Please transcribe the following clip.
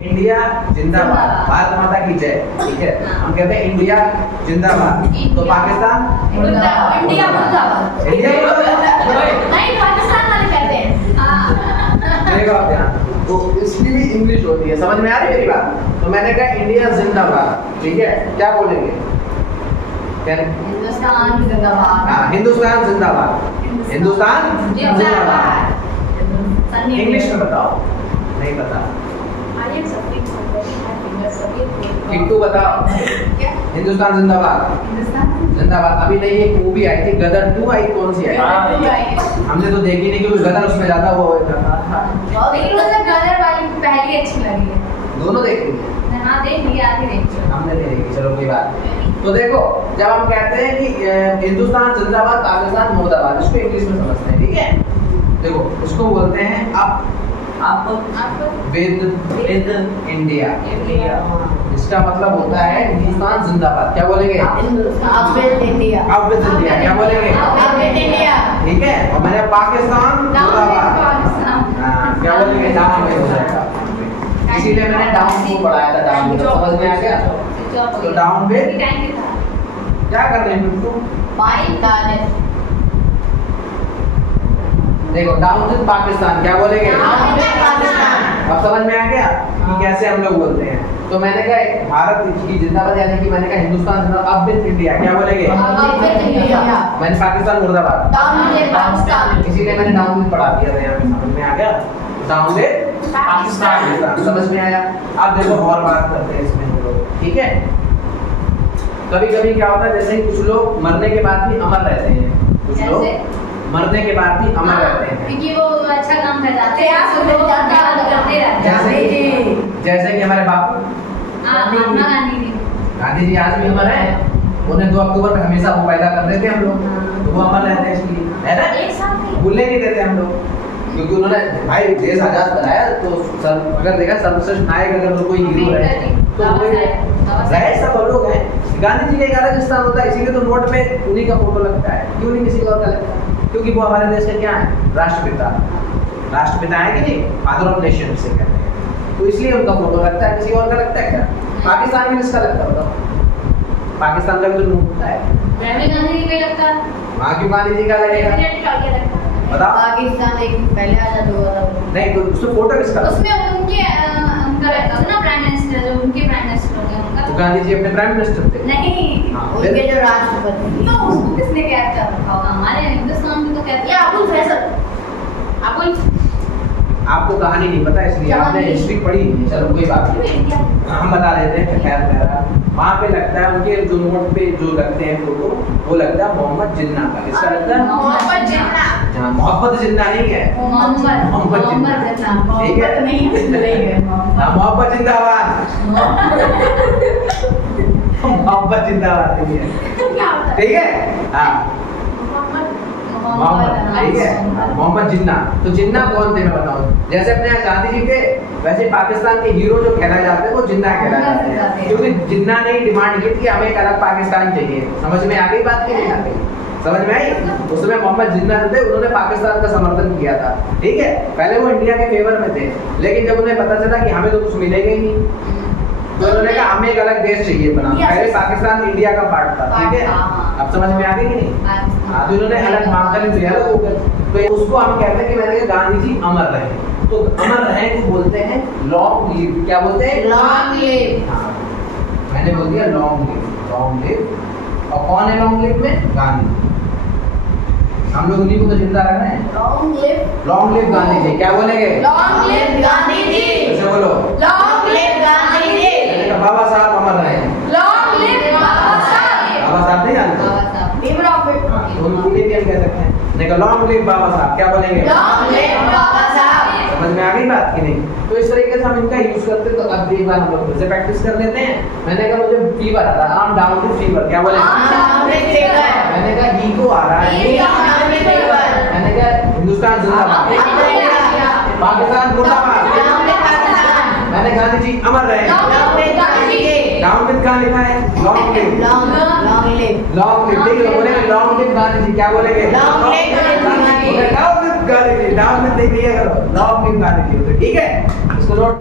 India जिंदाबाद, भारत माता की जय। ठीक है, हम कहते हैं इंडिया जिंदाबाद। तो पाकिस्तान इंडिया मुर्दाबाद। इंडिया नहीं, पाकिस्तान वाले कहते हैं। देखो आप ध्यान, तो इसकी भी इंग्लिश होती है, समझ में आ रही है मेरी बात? तो मैंने कहा इंडिया जिंदाबाद, ठीक है, क्या बोलेंगे? हिंदुस्तान जिंदाबाद। हाँ, हिंदुस्तान जिंदाबाद, हिंदुस्तान जिंदाबाद। इंग्लिश में बताओ, नहीं पता। किट्टू बताओ, हिंदुस्तान जिंदाबाद। जिंदाबाद। अभी नहीं, एक मूवी आई थी गदर 2 आई, कौन सी आई? हमने तो देखी नहीं, क्योंकि गदर उसमें ज्यादा वो लेकिन मुझे गदर वाली पहली अच्छी लगी है। दोनों देख ली? हाँ, देख लिया, आधी देखी। हमने नहीं देखी, चलो कोई बात नहीं। तो देखो, जब हम कहते हैं कि हिंदुस्तान जिंदाबाद, पाकिस्तान मुर्दाबाद, इसको इंग्लिश में समझते हैं, ठीक है? देखो, उसको बोलते हैं अप विद इंडिया। इसका मतलब होता है हिंदुस्तान जिंदाबाद। क्या बोलेंगे? Up with India. Up with India. क्या बोलेंगे? Up with India. ठीक है, और मैंने पाकिस्तान मुर्दाबाद। हाँ, क्या बोलेंगे? डाउन में हो जाएगा, इसीलिए मैंने डाउन को पढ़ाया था। डाउन समझ में आ गया? तो डाउन पे क्या कर रहे हैं तुम? देखो, डाउन विद पाकिस्तान, क्या बोलेंगे? अब समझ में आ गया कि कैसे हम लोग बोलते हैं? तो मैंने कहा भारत की जिंदाबाद, यानी कि मैंने कहा हिंदुस्तान जिंदाबाद। अप विद इंडिया, क्या बोलेंगे? मैंने पाकिस्तान मुर्दाबाद, इसीलिए मैंने डाउन विद पढ़ा दिया था यहाँ पे। समझ में आ गया? डाउन विद पाकिस्तान, समझ में आया? अब देखो और बात करते हैं इसमें हम लोग, ठीक है? कभी कभी क्या होता है, जैसे ही कुछ लोग मरने के बाद भी अमर रहते हैं, कुछ लोग मरने के बाद भी अमर रहते हैं, क्योंकि वो अच्छा काम कर जाते हैं, करते रहते हैं। जैसे कि हमारे बापू महात्मा गांधी जी आज भी अमर हैं। उन्हें 2 अक्टूबर में हमेशा वो पैदा कर देते हम लोग, तो वो अमर रहते हैं इसलिए, है ना? भूलने नहीं देते हम लोग, क्योंकि उन्होंने भाई देश आजाद कराया। तो अगर देखा सर्वश्रेष्ठ नायक अगर कोई हीरो है तो रहे सब लोग हैं। गांधी जी का एक अलग स्थान होता है, इसीलिए तो नोट पे उन्हीं का फोटो लगता है। क्यों नहीं किसी और का लगता है? क्योंकि वो हमारे देश के क्या है? राष्ट्रपिता। राष्ट्रपिता है कि नहीं? फादर ऑफ नेशन से कहते हैं, तो इसलिए उनका फोटो लगता है। किसी और का लगता है क्या? पाकिस्तान में किसका लगता है बताओ? पाकिस्तान का भी तो नोट होता है। गांधी जी का लगता है। वहाँ क्यों गांधी जी का लगेगा? बताओ। पाकिस्तान एक पहले आजाद हुआ था। नहीं, तो उसमें फोटो किसका? उसमें उनके उनका रहता था ना, प्राइम मिनिस्टर, जो उनके प्राइम मिनिस्टर हो गए उनका। तो गांधी जी अपने प्राइम मिनिस्टर थे? नहीं, उनके जो राष्ट्रपति, तो उसको किसने कैप्चर रखा होगा? हमारे हिंदुस्तान में तो कहते हैं अबुल फैसल। आपको कहानी नहीं पता, इसलिए आपने हिस्ट्री पढ़ी नहीं। चलो कोई बात नहीं, हम बता देते हैं। खैर मेरा वहाँ पे लगता है, उनके जो नोट पे जो लगते हैं फोटो, वो लगता है मोहम्मद जिन्ना का। किसका लगता है? मोहम्मद जिन्ना। हाँ, मोहम्मद जिन्ना नहीं है, मोहम्मद जिन्ना, ठीक है? हाँ, मोहम्मद जिंदाबाद, मोहम्मद जिंदाबाद, ठीक है? हाँ, मोहम्मद, ठीक है? मोहम्मद जिन्ना। तो जिन्ना कौन थे मैं बताऊं? जैसे अपने यहाँ गांधी जी थे, वैसे पाकिस्तान के हीरो जो कहलाए जाते हैं वो जिन्ना कहलाए जाते हैं, क्योंकि जिन्ना ने डिमांड की थी कि हमें एक अलग पाकिस्तान चाहिए। समझ में आ गई बात की नहीं आ गई? समझ में आई? उस समय मोहम्मद जिन्ना थे, उन्होंने पाकिस्तान का समर्थन किया था, ठीक है? पहले वो इंडिया के फेवर में थे, लेकिन जब उन्हें पता चला कि हमें तो कुछ मिलेगा ही नहीं, तो उन्होंने कहा हमें एक अलग देश चाहिए बना। पहले पाकिस्तान इंडिया का पार्ट था, ठीक है? अब समझ में आ गई कि नहीं? हाँ, तो इन्होंने अलग नामकरण दिया ना, तो उसको हम कहते हैं कि मैंने कहा गांधी जी अमर रहे। तो अमर रहे को बोलते हैं लॉन्ग लिव। क्या बोलते हैं? Long live. हाँ, मैंने बोल दिया लॉन्ग लिव, लॉन्ग लिव। और कौन है लॉन्ग लिव में? गांधी। हम लोग उन्हीं को तो जिंदा रख रहे हैं। Long live Gandhi ji. क्या बोलेंगे? Long live Gandhi ji. ऐसे बोलो, लॉन्ग लिव गांधी जी। बाबा साहब अमर रहे। लॉन्ग लिव बाबा साहब। बाबा साहब नहीं जानते? तो उनको भी हम कह सकते हैं। देखो, लॉन्ग लिव बाबा साहब। क्या बोलेंगे? लॉन्ग लिव बाबा साहब। समझ में आ गई बात की नहीं? तो इस तरीके से हम इनका यूज करते। तो अब एक बार हम लोग फिर से प्रैक्टिस कर लेते हैं। मैंने कहा मुझे फीवर आ रहा है, डाउन विद फीवर। क्या बोलेंगे? मैंने कहा ईगो आ रहा है, मैंने कहा हिंदुस्तान जिंदाबाद, पाकिस्तान मुर्दाबाद, मैंने गांधी जी अमर रहे। डाउन विद कहाँ लिखा है? लॉन्ग लिव, लॉन्ग लिव, ठीक है? बोलेंगे लॉन्ग लिव गांधी जी। क्या बोलेंगे? Down with Gandhi ji, down with नहीं लिया करो, लॉन्ग लिव गांधी जी, ठीक है? इसको नोट